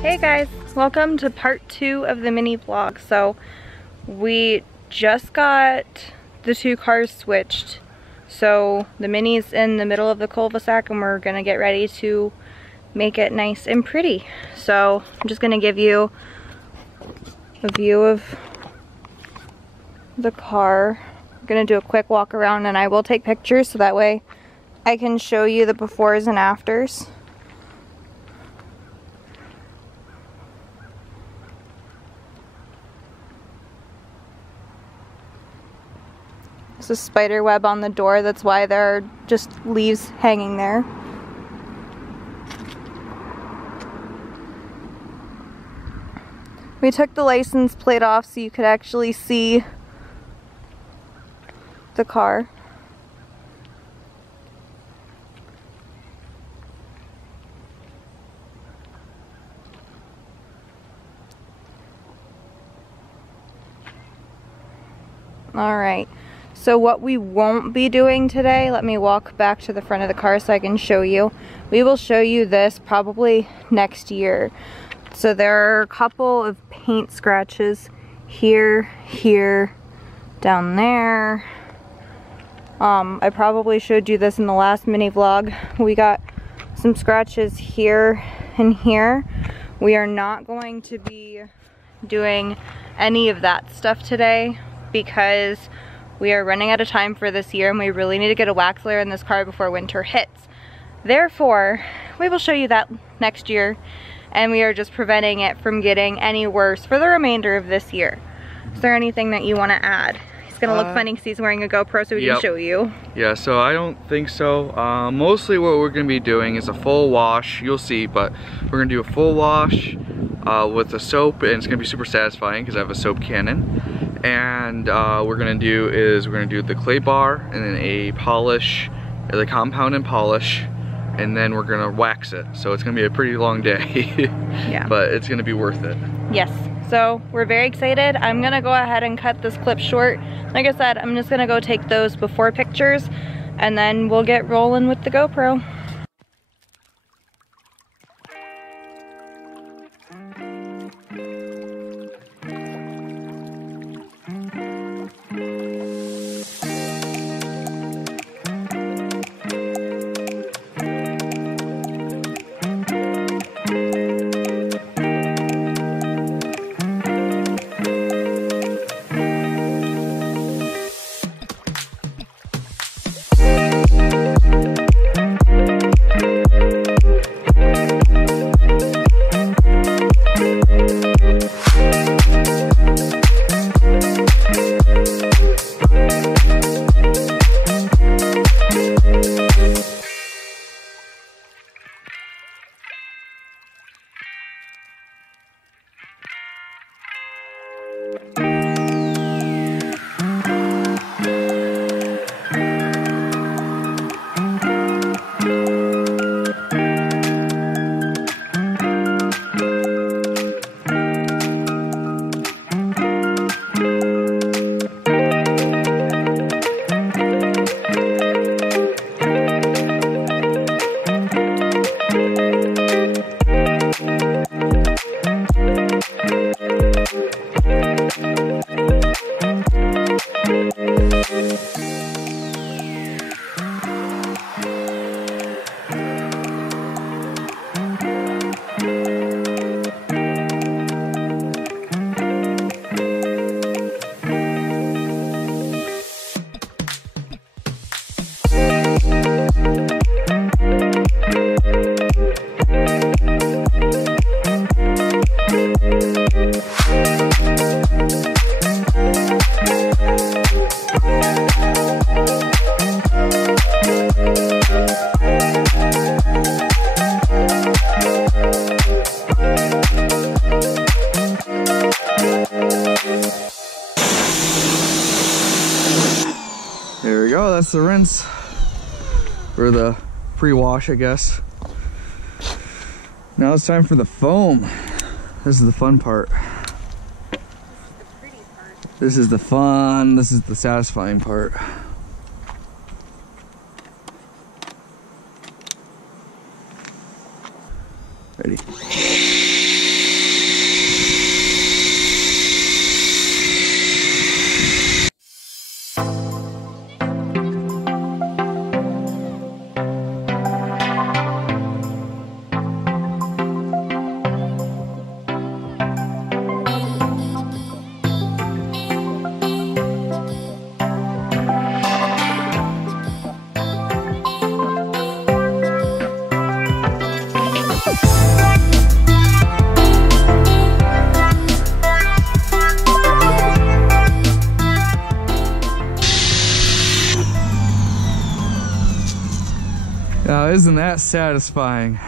Hey guys, welcome to part 2 of the mini vlog. So we just got the two cars switched. So the Mini's in the middle of the cul-de-sac and we're gonna get ready to make it nice and pretty. So I'm just gonna give you a view of the car. I'm gonna do a quick walk around and I will take pictures so that way I can show you the befores and afters. There's a spider web on the door, that's why there are just leaves hanging there. We took the license plate off so you could actually see the car. Alright, so what we won't be doing today, let me walk back to the front of the car so I can show you. We will show you this probably next year. So there are a couple of paint scratches here, here, down there. I probably showed you this in the last mini vlog. We got some scratches here and here. We are not going to be doing any of that stuff today because we are running out of time for this year and we really need to get a wax layer in this car before winter hits. Therefore, we will show you that next year, and we are just preventing it from getting any worse for the remainder of this year. Is there anything that you want to add? He's gonna look funny because he's wearing a GoPro so we can show you. Yeah, so I don't think so. Mostly what we're gonna be doing is a full wash. You'll see, but we're gonna do a full wash with the soap, and it's gonna be super satisfying because I have a soap cannon. And we're gonna do the clay bar and then a polish, the compound and polish, and then we're gonna wax it. So it's gonna be a pretty long day. Yeah. But it's gonna be worth it. Yes. So we're very excited. I'm gonna go ahead and cut this clip short. Like I said, I'm just gonna go take those before pictures and then we'll get rolling with the GoPro. There we go, that's the rinse. Or the pre-wash, I guess. Now it's time for the foam. This is the fun part. This is the fun, this is the satisfying part. Ready? Now, isn't that satisfying?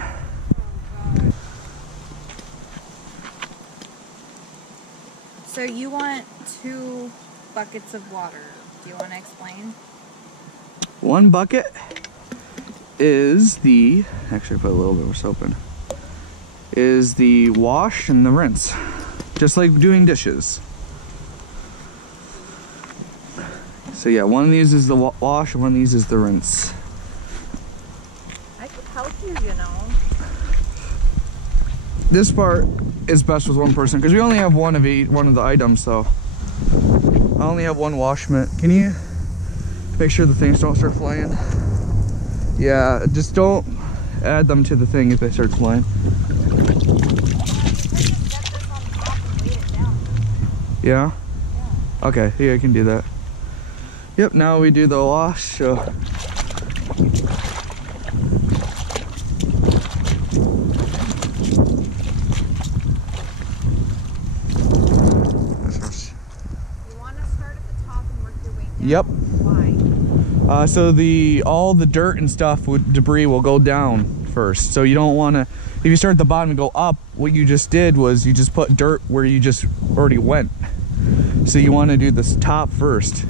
So you want 2 buckets of water. Do you want to explain? One bucket is the, actually I put a little bit more soap in, is the wash and the rinse. Just like doing dishes. So yeah, one of these is the wash and one of these is the rinse. I could help you, you know. This part is best with one person because we only have one of the items, so I only have one wash mitt. Can you make sure the things don't start flying? Yeah, just don't add them to the thing if they start flying. Yeah? Okay, yeah, I can do that. Yep, now we do the wash. So. Yep. Why? So all the dirt and stuff with debris will go down first. So you don't want to, if you start at the bottom and go up, what you just did was you just put dirt where you just already went. So you want to do this top first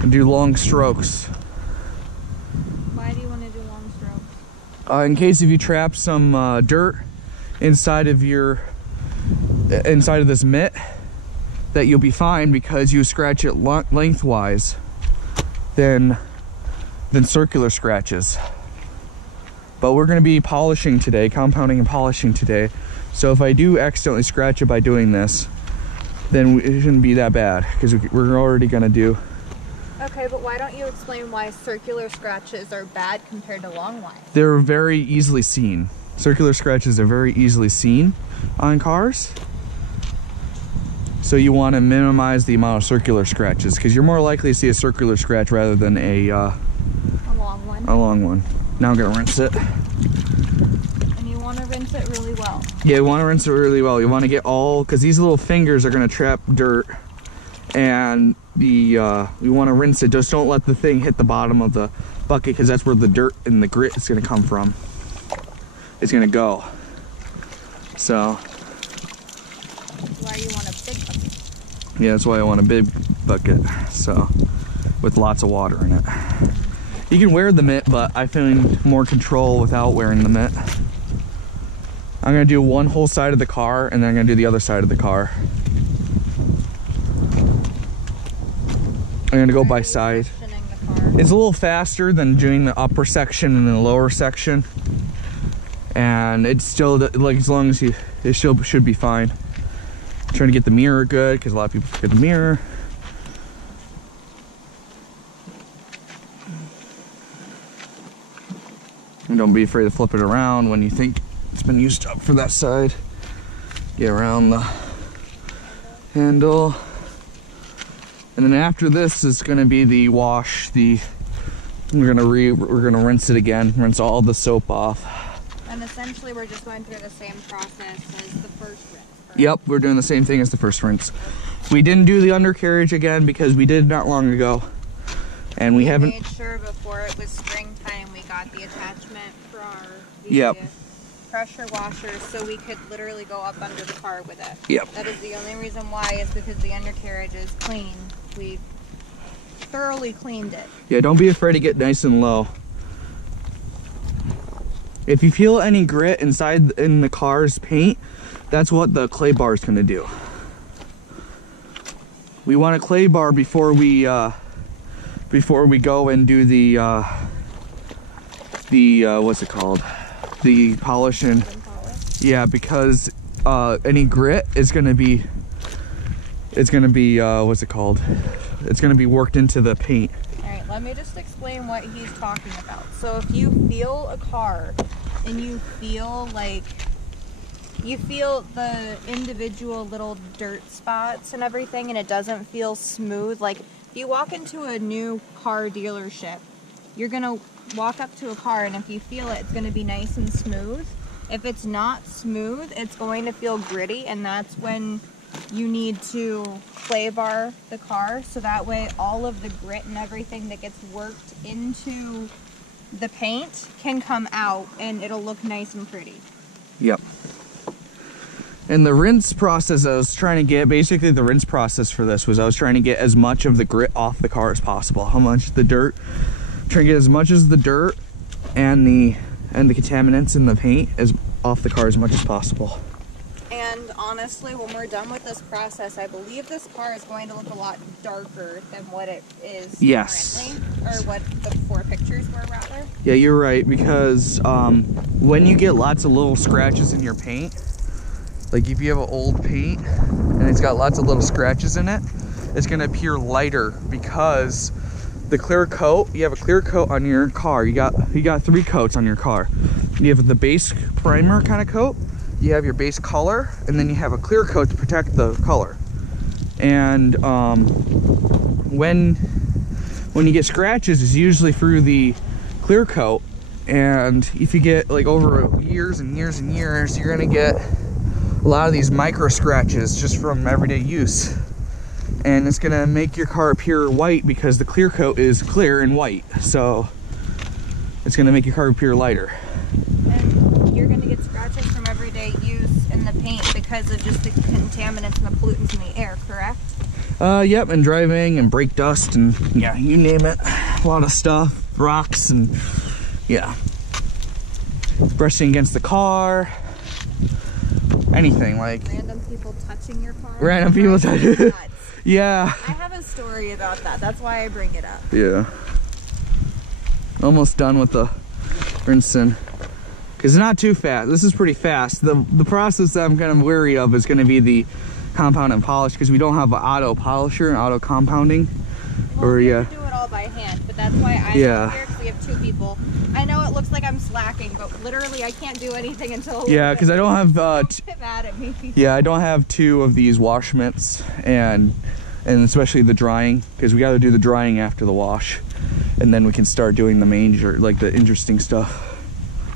and do long strokes. Why do you want to do long strokes? In case if you trap some dirt inside of this mitt, that you'll be fine because you scratch it lengthwise than circular scratches. But we're going to be polishing today, compounding and polishing today. So if I do accidentally scratch it by doing this, then it shouldn't be that bad because we're already going to do. Okay, but why don't you explain why circular scratches are bad compared to long ones? They're very easily seen. Circular scratches are very easily seen on cars. So you want to minimize the amount of circular scratches because you're more likely to see a circular scratch rather than a long one. A long one. Now I'm gonna rinse it. And you want to rinse it really well. Yeah, you want to rinse it really well. You want to get all, because these little fingers are gonna trap dirt, and you want to rinse it. Just don't let the thing hit the bottom of the bucket because that's where the dirt and the grit is gonna come from. It's gonna go. So. Why you want a big bucket? Yeah, that's why I want a big bucket, so with lots of water in it. You can wear the mitt, but I find more control without wearing the mitt. I'm gonna do one whole side of the car, and then I'm gonna do the other side of the car. I'm gonna go by side. It's a little faster than doing the upper section and the lower section, and it's still like as long as it still should be fine. Trying to get the mirror good because a lot of people forget the mirror. And don't be afraid to flip it around when you think it's been used up for that side. Get around the handle. And then after this is going to be the wash. We're gonna rinse it again. Rinse all the soap off. And essentially, we're just going through the same process as the first rinse. Yep, we're doing the same thing as the first rinse. We didn't do the undercarriage again because we did not long ago. And we haven't made sure before it was springtime we got the attachment for our pressure washer so we could literally go up under the car with it. Yep. That is the only reason why, is because the undercarriage is clean. We thoroughly cleaned it. Yeah, don't be afraid to get nice and low. If you feel any grit in the car's paint, that's what the clay bar is going to do. We want a clay bar before we go and do the what's it called? The polish and yeah, because any grit is going to be what's it called? It's going to be worked into the paint. All right, let me just explain what he's talking about. So if you feel a car and you feel the individual little dirt spots and everything, and it doesn't feel smooth. Like, if you walk into a new car dealership, you're gonna walk up to a car, and if you feel it, it's gonna be nice and smooth. If it's not smooth, it's going to feel gritty, and that's when you need to clay bar the car, so that way all of the grit and everything that gets worked into the paint can come out and it'll look nice and pretty. Yep. And the rinse process I was trying to get, basically the rinse process for this was I was trying to get as much of the grit off the car as possible. How much the dirt, trying to get as much as the dirt and the contaminants in the paint as off the car as much as possible. And honestly, when we're done with this process, I believe this car is going to look a lot darker than what it is currently, or what the 4 pictures were rather. Yeah, you're right, because when you get lots of little scratches in your paint, like if you have an old paint and it's got lots of little scratches in it, it's gonna appear lighter because the clear coat, you have a clear coat on your car. You got 3 coats on your car. You have the base primer kind of coat, you have your base color, and then you have a clear coat to protect the color. And when you get scratches, it's usually through the clear coat. And if you get like over years and years and years, you're gonna get a lot of these micro scratches just from everyday use. And it's gonna make your car appear white because the clear coat is clear and white. So it's gonna make your car appear lighter. And you're gonna get scratches from everyday use in the paint because of just the contaminants and the pollutants in the air, correct? Yep, and driving and brake dust and yeah, you name it. A lot of stuff, rocks and yeah. Brushing against the car. Anything like random people touching your car. Random people touching. Yeah. I have a story about that. That's why I bring it up. Yeah. Almost done with the rinsing. Because it's not too fast. This is pretty fast. The process that I'm kind of wary of is going to be the compound and polish, because we don't have an auto polisher and auto compounding. Well, we have to do it all by hand, but that's why I'm here, because we have 2 people. I know it looks like I'm slacking, but literally I can't do anything until yeah, because I don't have get mad at me. Yeah, I don't have 2 of these wash mitts, and especially the drying, because we got to do the drying after the wash, and then we can start doing the major, like the interesting stuff.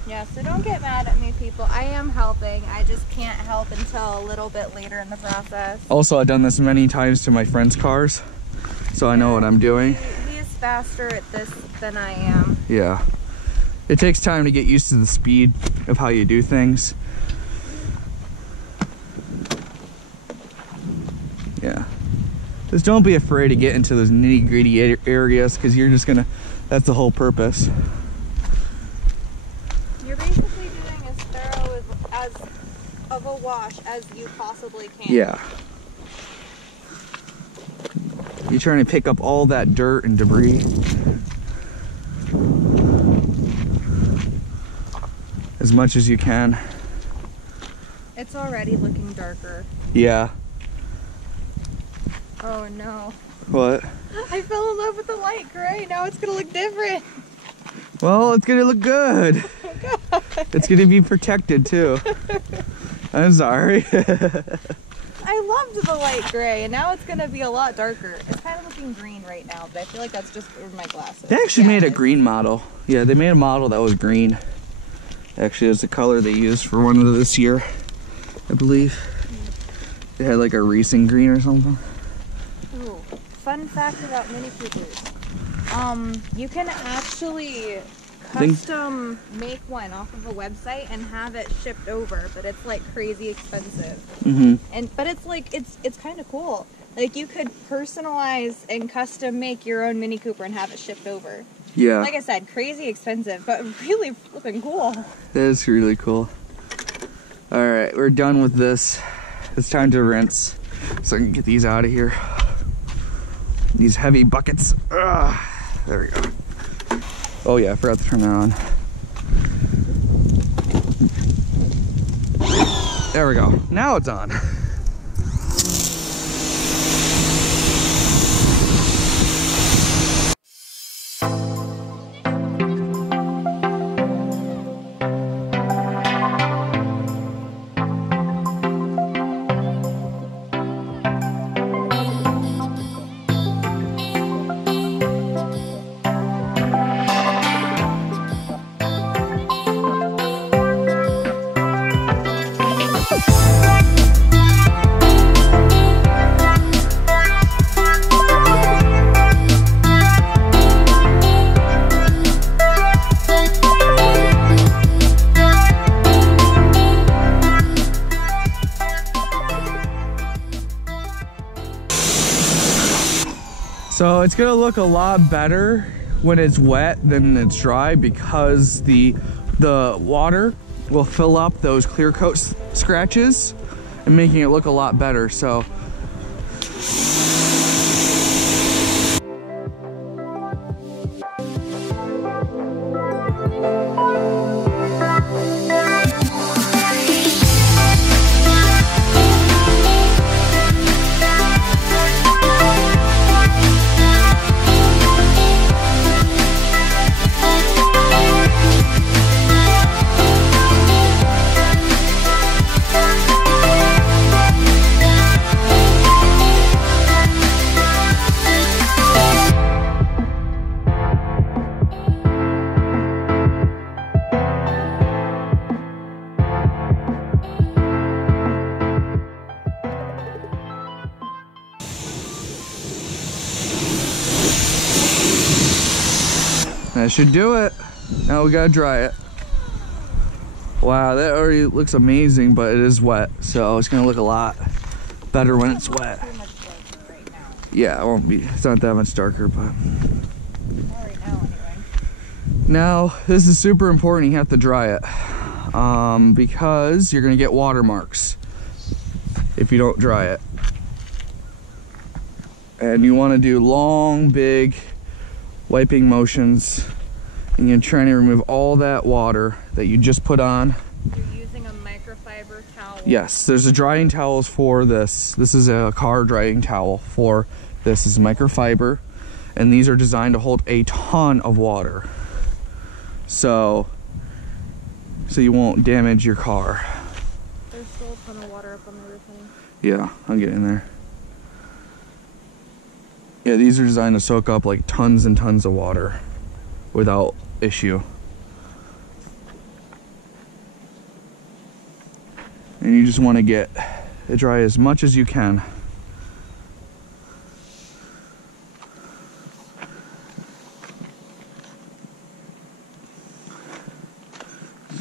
Yeah, so don't get mad at me, people. I am helping. I just can't help until a little bit later in the process. Also, I've done this many times to my friends' cars, so I know what I'm doing. He is faster at this than I am. Yeah. It takes time to get used to the speed of how you do things. Yeah. Just don't be afraid to get into those nitty-gritty areas, because you're just gonna, that's the whole purpose. You're basically doing as thorough as of a wash as you possibly can. Yeah. You're trying to pick up all that dirt and debris. As much as you can. It's already looking darker. Yeah. Oh no. What? I fell in love with the light gray. Now it's gonna look different. Well, it's gonna look good. Oh God. It's gonna be protected too. I'm sorry. I loved the light gray, and now it's gonna be a lot darker. It's kind of looking green right now, but I feel like that's just for my glasses. They actually made a green model. Yeah, they made a model that was green. Actually, it was the color they used for one of this year, I believe. They had like a racing green or something. Ooh, fun fact about Mini Coopers. You can actually custom make one off of a website and have it shipped over, but it's like crazy expensive. But it's like it's kind of cool. Like you could personalize and custom make your own Mini Cooper and have it shipped over. Yeah. Like I said, crazy expensive, but really flipping cool. That is really cool. Alright, we're done with this. It's time to rinse, so I can get these out of here. These heavy buckets. Ugh. There we go. Oh yeah, I forgot to turn that on. There we go. Now it's on. So it's gonna look a lot better when it's wet than it's dry, because the water will fill up those clear coat scratches and making it look a lot better. So that should do it. Now we gotta dry it. Wow, that already looks amazing, but it is wet, so it's gonna look a lot better when it's wet. Yeah, it won't be. It's not that much darker, but now this is super important. You have to dry it because you're gonna get watermarks if you don't dry it, and you want to do long, big wiping motions, and you're trying to remove all that water that you just put on. You're using a microfiber towel. Yes, there's a drying towels for this. This is a car drying towel for this. Is microfiber, and these are designed to hold a ton of water, so you won't damage your car. There's still a ton of water up on the roof. Yeah, I'll get in there. Yeah, these are designed to soak up like tons and tons of water without issue. And you just want to get it dry as much as you can.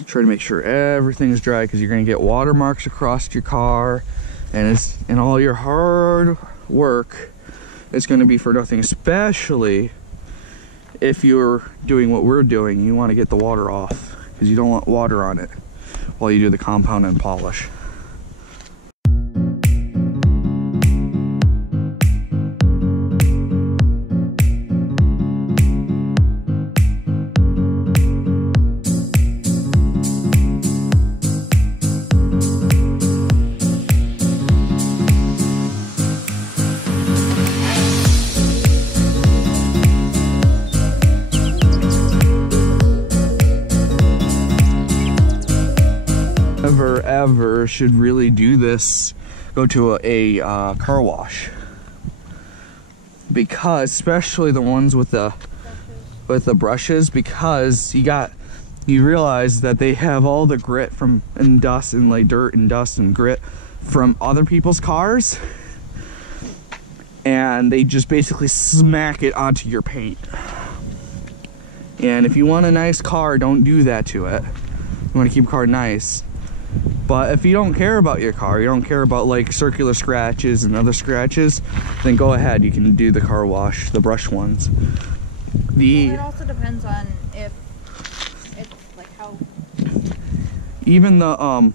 Try to make sure everything is dry, because you're going to get watermarks across your car, and all your hard work is going to be for nothing, especially if you're doing what we're doing. You want to get the water off, because you don't want water on it while you do the compound and polish. Ever should really do this, go to a car wash, because especially the ones with the brushes, because you realize that they have all the grit from and dust and like dirt and dust and grit from other people's cars, and they just basically smack it onto your paint. And if you want a nice car, don't do that to it. You want to keep your car nice. But if you don't care about your car, you don't care about like circular scratches and other scratches, then go ahead, you can do the car wash, the brush ones. Well, it also depends on if it's like how. Even the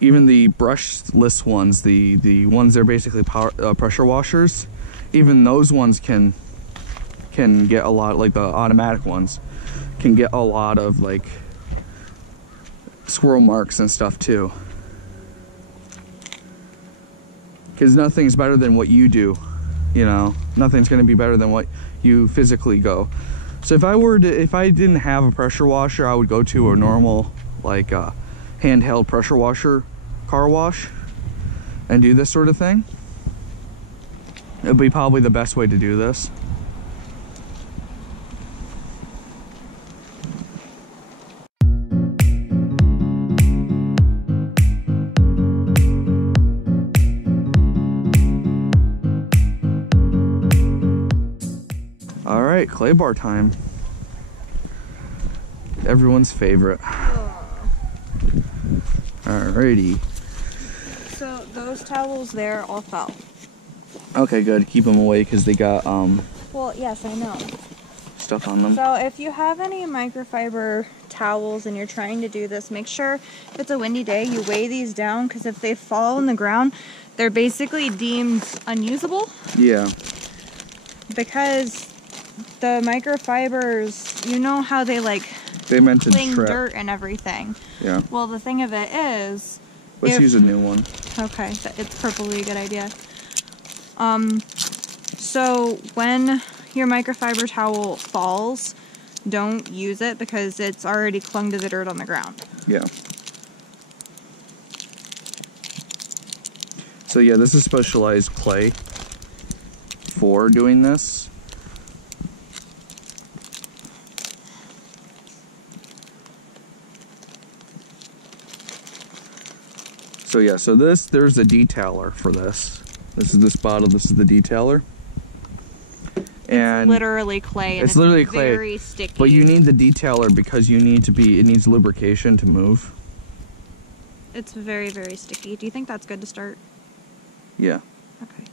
even the brushless ones, the ones that are basically pressure washers, even those ones can get a lot, like the automatic ones can get a lot of like swirl marks and stuff too, because nothing's better than what you do, you know. Nothing's going to be better than what you physically go. So if I didn't have a pressure washer, I would go to a normal like handheld pressure washer car wash and do this sort of thing. It would be probably the best way to do this. All right, clay bar time. Everyone's favorite. Alrighty. So those towels there all fell. Okay, good. Keep them away because they got Well, yes, I know. stuff on them. So if you have any microfiber towels and you're trying to do this, make sure if it's a windy day, you weigh these down, because if they fall on the ground, they're basically deemed unusable. Yeah. Because the microfibers, you know how they like meant to cling trap dirt and everything. Yeah. Well, the thing of it is, Let's use a new one. Okay, it's probably a good idea. So when your microfiber towel falls, don't use it because it's already clung to the dirt on the ground. Yeah. So yeah, this is specialized clay for doing this. So yeah, so there's a detailer for this. This is this bottle, this is the detailer. And literally clay. And it's literally clay. Very sticky. But you need the detailer because it needs lubrication to move. It's very, very sticky. Do you think that's good to start? Yeah. Okay.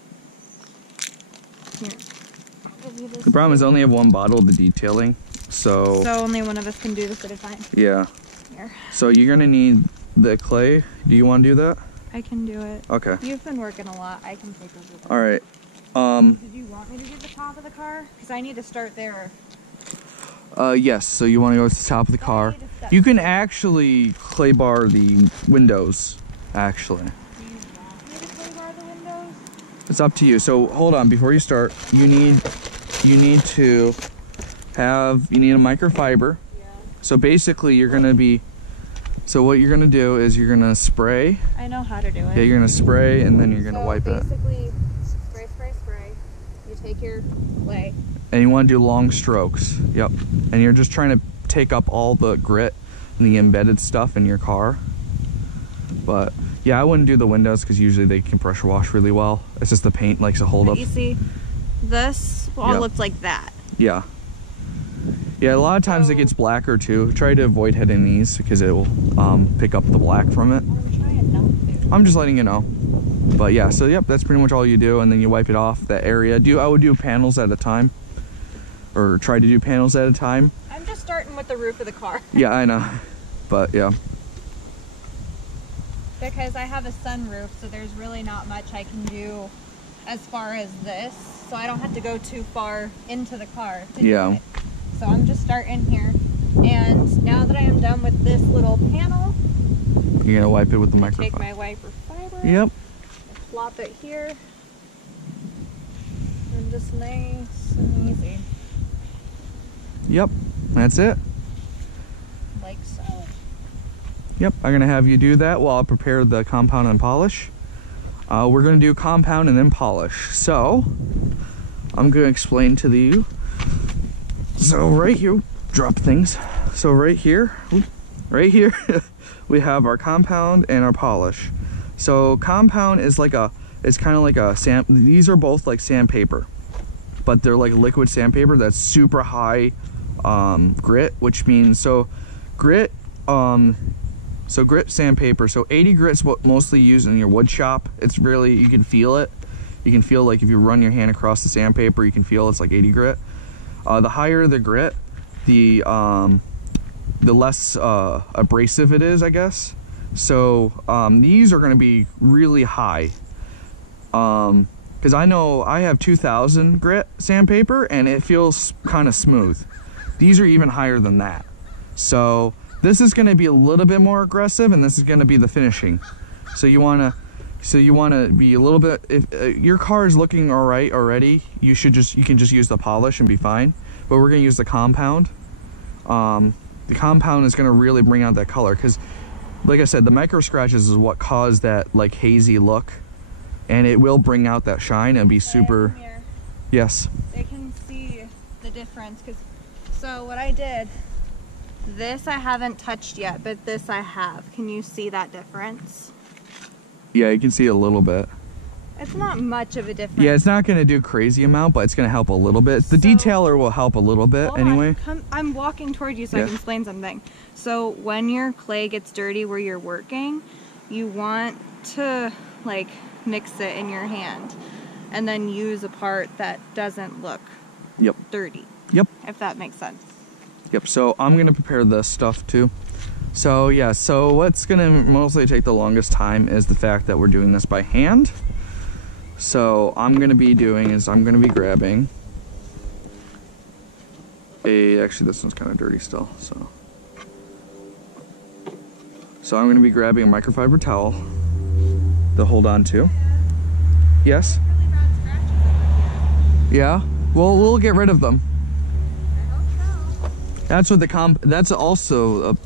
Here. I'll give you this. The problem is I only have one bottle of the detailing, so only one of us can do this at a time. Yeah. Here. So you're gonna need the clay. Do you want to do that? I can do it. Okay. You've been working a lot. I can take over. All right. Did you want me to do the top of the car? Because I need to start there. Yes. So you want to go to the top of the car. You can actually clay bar the windows. Actually. Do you want me to clay bar the windows? It's up to you. So hold on. Before you start, you need a microfiber. Yeah. So basically, so what you're gonna do is you're gonna spray. I know how to do it. Yeah, you're gonna spray and then you're gonna wipe it. Basically, spray. You take your clay. And you want to do long strokes. Yep. And you're just trying to take up all the grit and the embedded stuff in your car. But yeah, I wouldn't do the windows because usually they can pressure wash really well. It's just the paint likes to hold up. You see, this all looks like that. Yeah. Yeah, a lot of times it gets blacker too. Try to avoid hitting these because it will pick up the black from it. I'm trying not to. I'm just letting you know. But yeah, so yep, that's pretty much all you do, and then you wipe it off that area. I would do panels at a time, or try to do panels at a time. I'm just starting with the roof of the car. Yeah, I know, but yeah. Because I have a sunroof, so there's really not much I can do as far as this, so I don't have to go too far into the car to do it. So I'm just starting here, and now that I am done with this little panel, you're gonna wipe it with the microfiber. Take my wiper fiber. Yep. Flop it here, and just nice and easy. Yep, that's it. Like so. Yep, I'm gonna have you do that while I prepare the compound and polish. We're gonna do compound and then polish. So, I'm gonna explain to you. So right here, drop things. So right here, we have our compound and our polish. So compound is it's kind of like a sand. These are both like sandpaper, but they're like liquid sandpaper that's super high grit, which means grit sandpaper. So 80 grit's what mostly used in your wood shop. It's really, you can feel it. You can feel like if you run your hand across the sandpaper, you can feel it's like 80 grit. The higher the grit, the less abrasive it is, I guess. So these are going to be really high. Because I know I have 2000 grit sandpaper and it feels kind of smooth. These are even higher than that. So this is going to be a little bit more aggressive, and this is going to be the finishing. So you want to be a little bit, if your car is looking all right already, you can just use the polish and be fine. But we're going to use the compound. The compound is going to really bring out that color, because like I said, the micro scratches is what caused that like hazy look, and it will bring out that shine and be super. Yes. They can see the difference, so what I did, this I haven't touched yet, but this I have. Can you see that difference? Yeah, you can see a little bit. It's not much of a difference. Yeah, it's not going to do crazy amount, but it's going to help a little bit. The detailer will help a little bit anyway. I'm walking toward you so I can explain something. So when your clay gets dirty where you're working, you want to like mix it in your hand and then use a part that doesn't look dirty. Yep. If that makes sense. Yep, so I'm gonna prepare this stuff too. So yeah, so what's gonna mostly take the longest time is the fact that we're doing this by hand. So I'm gonna be grabbing actually this one's kind of dirty still, so I'm gonna be grabbing a microfiber towel to hold on to. Yes? Yeah? Well, we'll get rid of them. That's what that's also a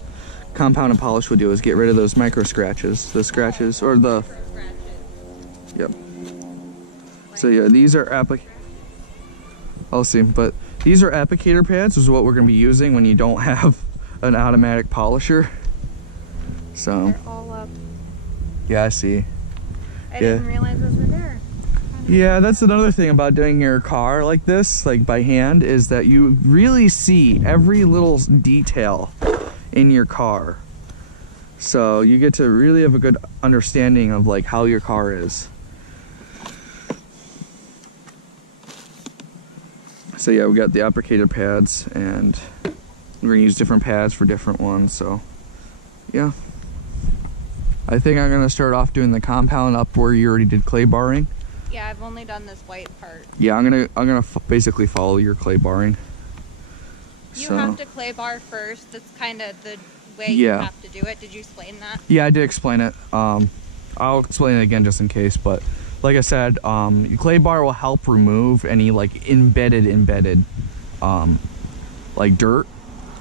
compounded polish would do, is get rid of those micro scratches, the scratches, or the, yep. So yeah, these are I'll see, but these are applicator pads, which is what we're gonna be using when you don't have an automatic polisher. So. They're all up. Yeah, I see. I didn't realize those were there. Yeah, that's another thing about doing your car like this, like by hand, is that you really see every little detail in your car. So you get to really have a good understanding of like how your car is. So yeah, we got the applicator pads, and we're gonna use different pads for different ones, so yeah. I think I'm gonna start off doing the compound up where you already did clay barring. Yeah, I've only done this white part. Yeah, I'm gonna basically follow your clay barring. You have to clay bar first. That's kind of the way you have to do it. Did you explain that? Yeah, I did explain it. I'll explain it again just in case, but like I said, clay bar will help remove any like embedded like dirt,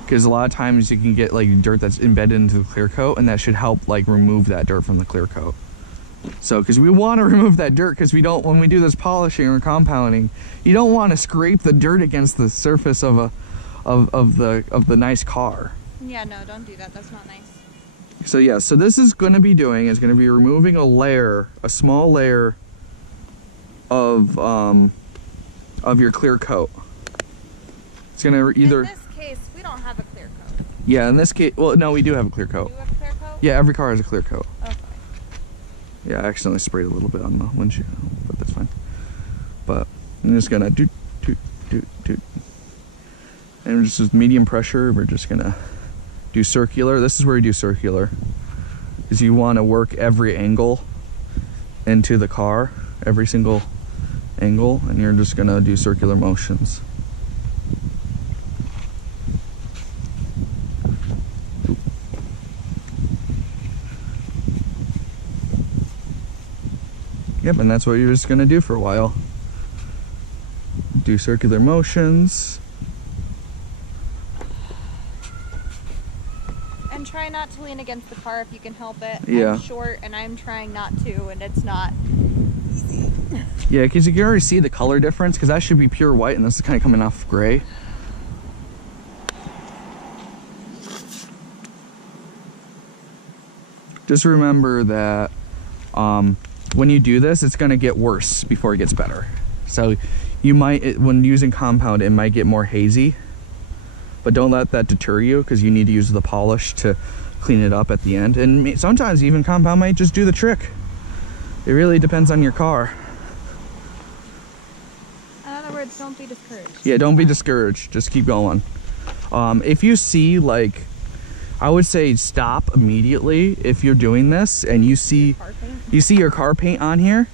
because a lot of times you can get like dirt that's embedded into the clear coat, and that should help like remove that dirt from the clear coat. So, because we want to remove that dirt, because we don't, when we do this polishing or compounding, you don't want to scrape the dirt against the surface of the nice car. Yeah, no, don't do that. That's not nice. So yeah, so this is going to be removing a small layer of your clear coat. It's going to either. In this case, we don't have a clear coat. Yeah, in this case, well, no, we do have a clear coat. Do you have a clear coat? Yeah, every car has a clear coat. Okay. Yeah, I accidentally sprayed a little bit on the windshield, but that's fine. But I'm just gonna doot. And just with medium pressure, we're just gonna do circular. This is where you do circular, because you want to work every angle into the car, every single angle, and you're just gonna do circular motions. Yep, and that's what you're just gonna do for a while. Do circular motions. And try not to lean against the car if you can help it. Yeah. I'm short and I'm trying not to, and it's not easy. Yeah, because you can already see the color difference, because that should be pure white and this is kind of coming off gray. Just remember that when you do this, it's going to get worse before it gets better. So you might, when using compound, it might get more hazy, but don't let that deter you, because you need to use the polish to clean it up at the end. And sometimes even compound might just do the trick. It really depends on your car. In other words, don't be discouraged. Yeah, don't be discouraged. Just keep going. If you see, like, I would say stop immediately if you're doing this and you see your car paint on here.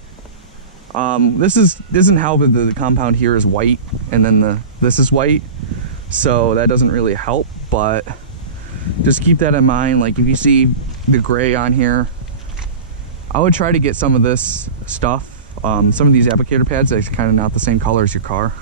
This isn't how the compound here is white, and then this is white, so that doesn't really help. But just keep that in mind. Like, if you see the gray on here, I would try to get some of this stuff, some of these applicator pads that's kind of not the same color as your car.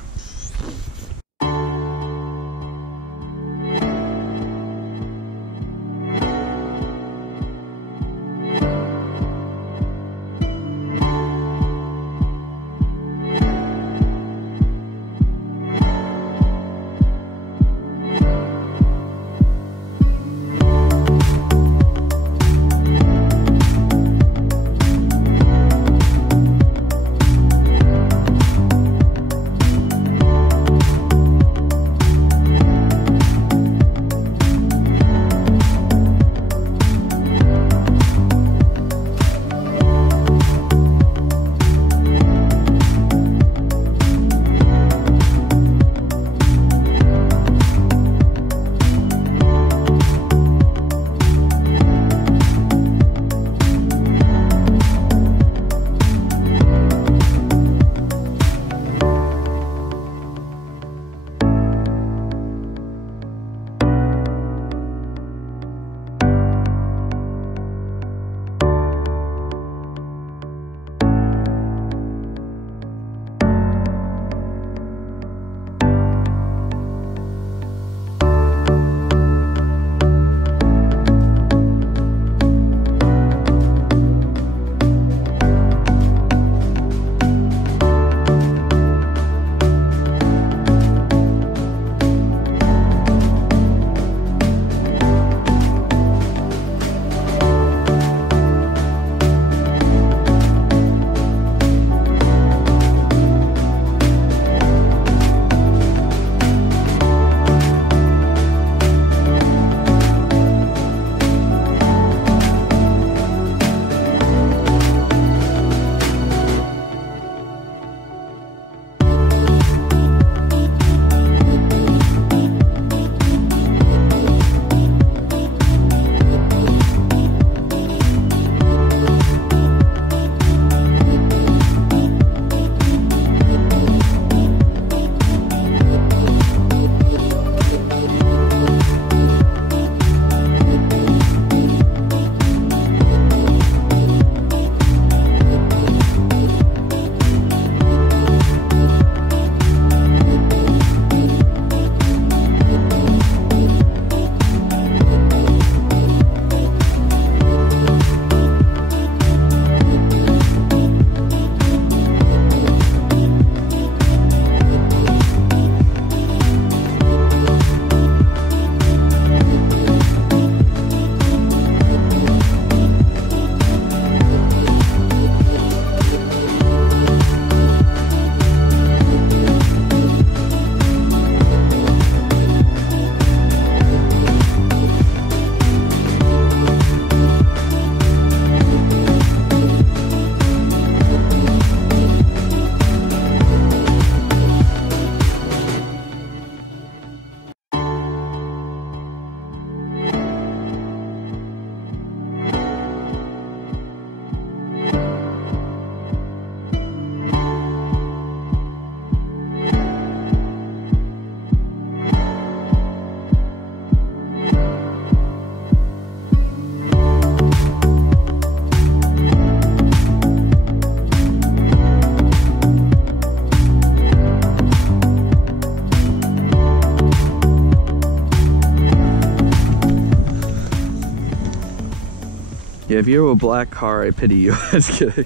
Yeah, if you have a black car, I pity you. Just kidding.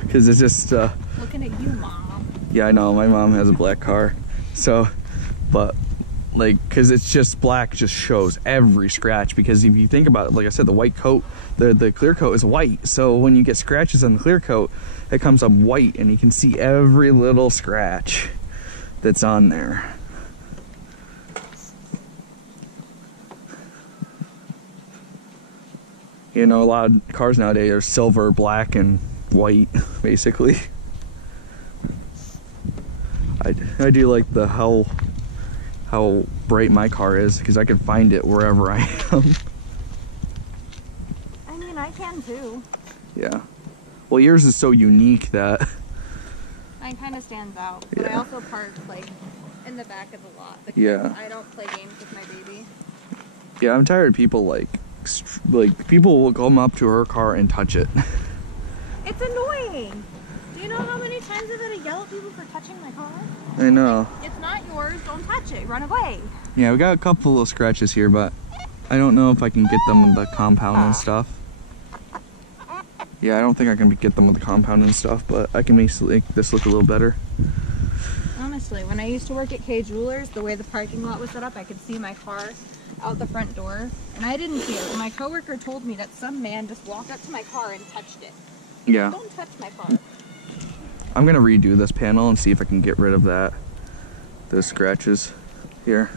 Because it's just, Looking at you, Mom. yeah, I know, my mom has a black car. So, but, like, because it's just black, just shows every scratch. Because if you think about it, like I said, the white coat, the clear coat is white. So when you get scratches on the clear coat, it comes up white and you can see every little scratch that's on there. You know, a lot of cars nowadays are silver, black, and white, basically. I do like the how bright my car is, because I can find it wherever I am. I mean, I can too. Yeah. Well, yours is so unique that... Mine kind of stands out. But I Yeah. also park, like, in the back of the lot. Because Yeah. I don't play games with my baby. Yeah, I'm tired of people, like people will come up to her car and touch it. It's annoying. Do you know how many times I've had to yell at people for touching my car? I know. It's not yours. Don't touch it. Run away. Yeah, we got a couple of scratches here, but I don't know if I can get them with the compound and stuff. Yeah, I don't think I can get them with the compound and stuff, but I can make this look a little better. Honestly, when I used to work at K Jewelers, the way the parking lot was set up, I could see my car out the front door, and I didn't see it. My coworker told me that some man just walked up to my car and touched it. Yeah. Don't touch my car. I'm gonna redo this panel and see if I can get rid of those scratches here.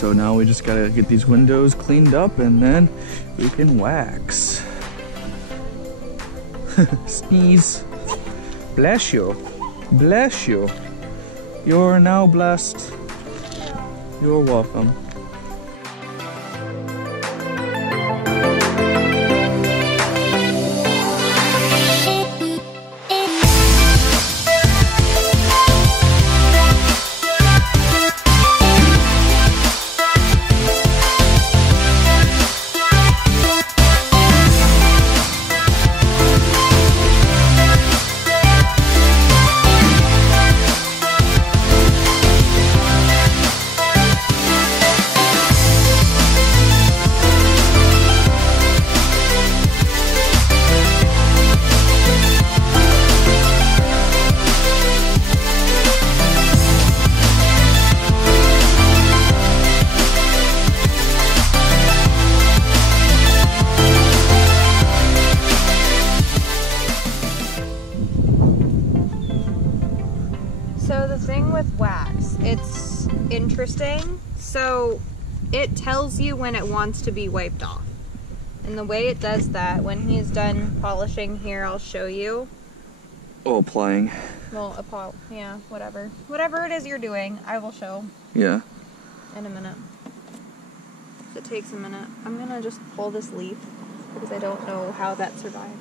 so now we just gotta get these windows cleaned up and then we can wax. Sneeze. Bless you. Bless you. You're now blessed. You're welcome. So the thing with wax, it's interesting. So it tells you when it wants to be wiped off. And the way it does that, when he's done polishing here, I'll show you. Oh, applying. Well, yeah, whatever. Whatever it is you're doing, I will show. Yeah. In a minute. It takes a minute. I'm gonna just pull this leaf because I don't know how that survived.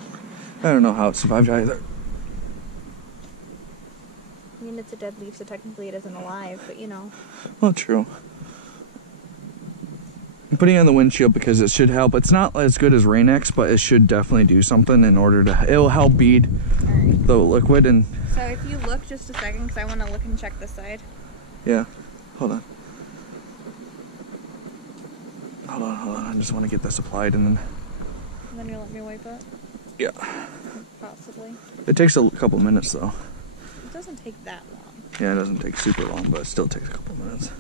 I don't know how it survived either. I mean, it's a dead leaf, so technically it isn't alive, but you know. Well, true. I'm putting it on the windshield because it should help. It's not as good as Rain-X, but it should definitely do something in order to... It'll help bead the liquid and... So if you look just a second, because I want to look and check this side. Yeah. Hold on. Hold on. I just want to get this applied and then... And then you'll let me wipe it? Yeah. Possibly. It takes a couple minutes, though. It doesn't take that long. Yeah, it doesn't take super long, but it still takes a couple minutes.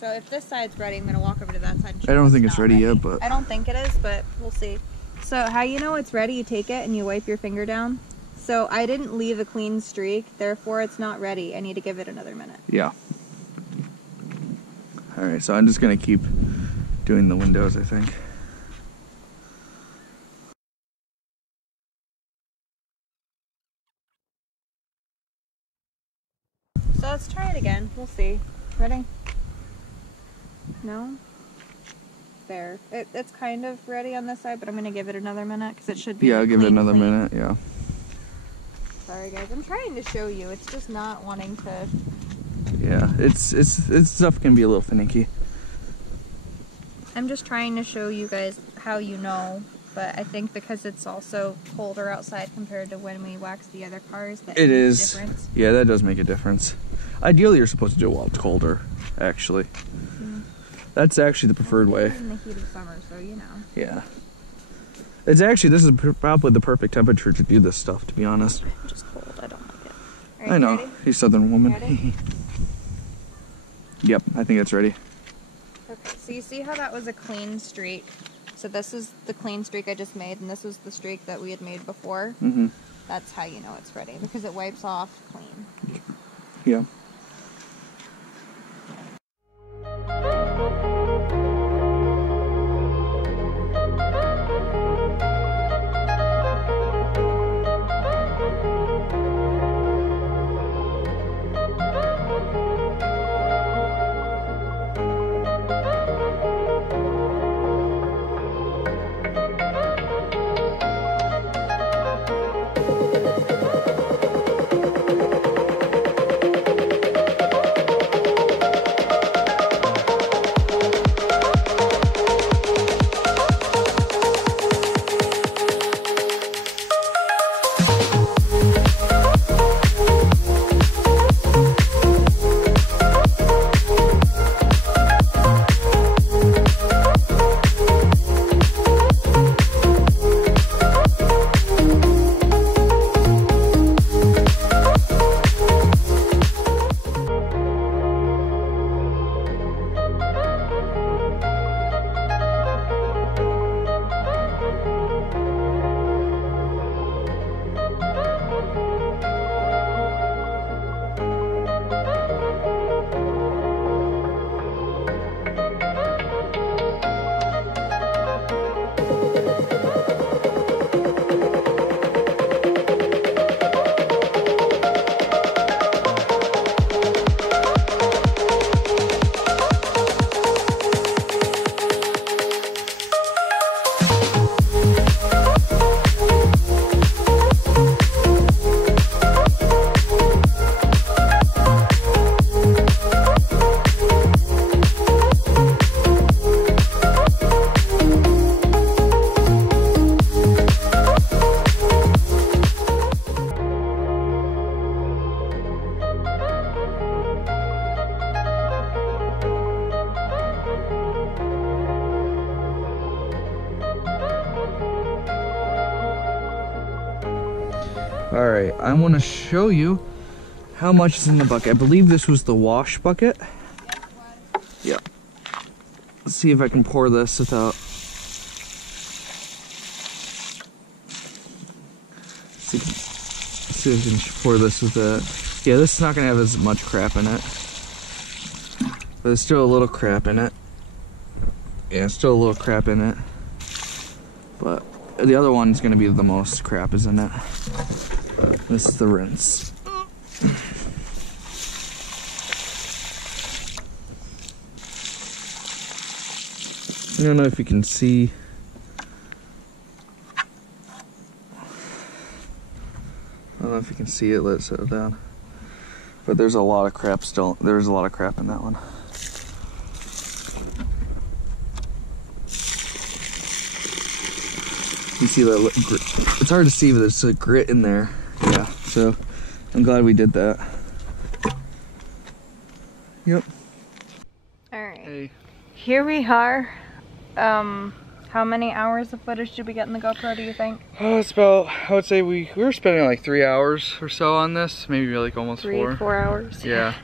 So if this side's ready, I'm going to walk over to that side and show I don't you think it's ready yet, but... I don't think it is, but we'll see. So how you know it's ready, you take it and you wipe your finger down. So I didn't leave a clean streak, therefore it's not ready. I need to give it another minute. Yeah. Alright, so I'm just going to keep doing the windows, I think. So let's try it again. We'll see. Ready? No? There. It's kind of ready on this side, but I'm going to give it another minute because it should be. Yeah, I'll give it another clean. minute, yeah. Sorry guys, I'm trying to show you. It's just not wanting to. Yeah, it's stuff can be a little finicky. I'm just trying to show you guys how you know, but I think because it's also colder outside compared to when we wax the other cars, that It makes is. a difference. Yeah, that does make a difference. Ideally, you're supposed to do it while it's colder, actually. That's actually the preferred way. In the heat of summer, so you know. Yeah. It's actually, this is probably the perfect temperature to do this stuff, to be honest. I'm just cold. I don't like it. All right, I know. ready? You Southern woman. Ready? Yep, I think it's ready. Okay, so you see how that was a clean streak? So this is the clean streak I just made, and this was the streak that we had made before. Mm-hmm. That's how you know it's ready, because it wipes off clean. Yeah. All right, I want to show you how much is in the bucket. I believe this was the wash bucket. Yeah. Let's see if I can pour this without. See if I can pour this with it. Yeah, this is not gonna have as much crap in it, but there's still a little crap in it. Yeah, still a little crap in it, but the other one's gonna be the most crap is in it. This is the rinse. I don't know if you can see. I don't know if you can see it. Let it settle down. But there's a lot of crap still. There's a lot of crap in that one. You see that? It's hard to see, but there's a grit in there. Yeah. So I'm glad we did that. Yep. All right. Hey. Here we are. How many hours of footage did we get in the GoPro, do you think? Oh, it's about, I would say we were spending like 3 hours or so on this. Maybe like almost 4. 4 hours. Yeah.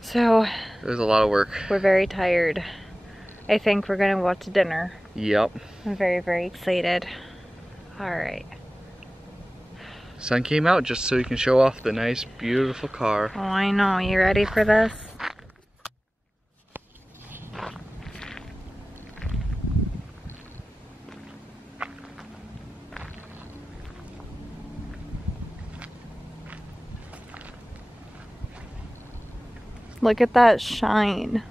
So. It was a lot of work. We're very tired. I think we're gonna watch dinner. Yep. I'm very, very excited. All right. Sun came out just so you can show off the nice, beautiful car. Oh, I know. You ready for this? Look at that shine.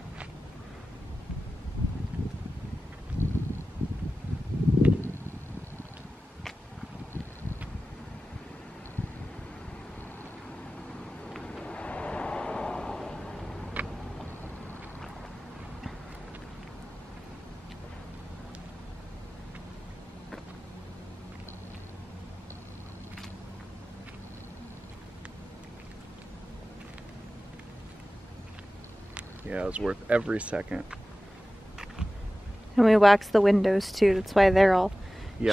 Yeah, it was worth every second. And we waxed the windows too. That's why they're all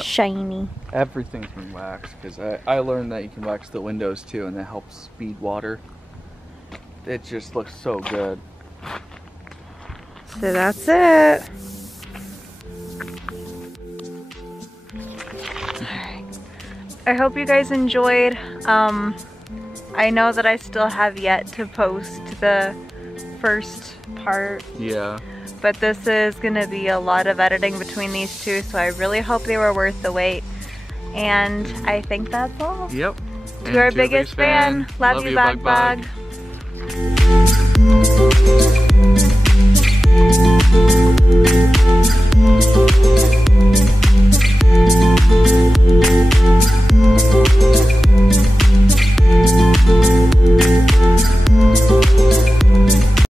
shiny. Everything's been waxed because I learned that you can wax the windows too, and that helps speed water. It just looks so good. So that's it. Alright. I hope you guys enjoyed. I know that I still have yet to post the first part. Yeah. But this is gonna be a lot of editing between these two, so I really hope they were worth the wait. And I think that's all. Yep. To our biggest fan, love you, Bug Bug. Bug.